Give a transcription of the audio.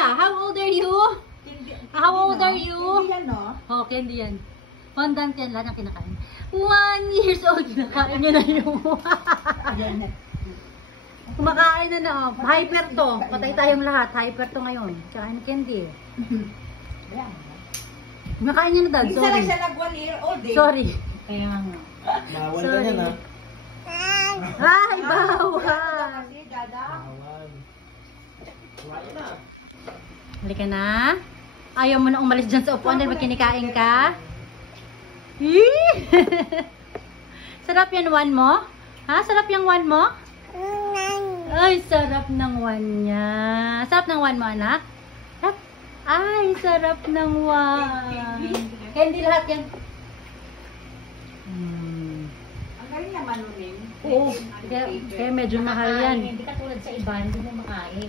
Ella, how old are you? How old are you? Hindi yan, no? Oh, candy yan. Fondant yan, lahat ng kinakain. 1 years old, kinakain niya na yung... Kumakain na na, oh. Hyper to. Patay tayong lahat. Hyper to ngayon. Kain candy. Kumakain niya na, Dad. Isa Sorry. lang siya nag 1 year old eh. Sorry. Kaya nga. Bawal ka Sorry. yan, ha? Ay, bawal. Kasi, Dada. Bawal. Kumain na. Halika na. Ayaw mo na umalis dyan sa upuan dahil magkinikain ka. Hii! Sarap yan one mo? Ha? Sarap yung one mo? Ay, sarap ng one niya. Sarap ng one mo, anak? Sarap. Ay, sarap ng one. Candy lahat yan. Ang galing naman nun Oo. Kaya medyo mahal yan. Hindi ka tulad sa iba, hindi mo makain.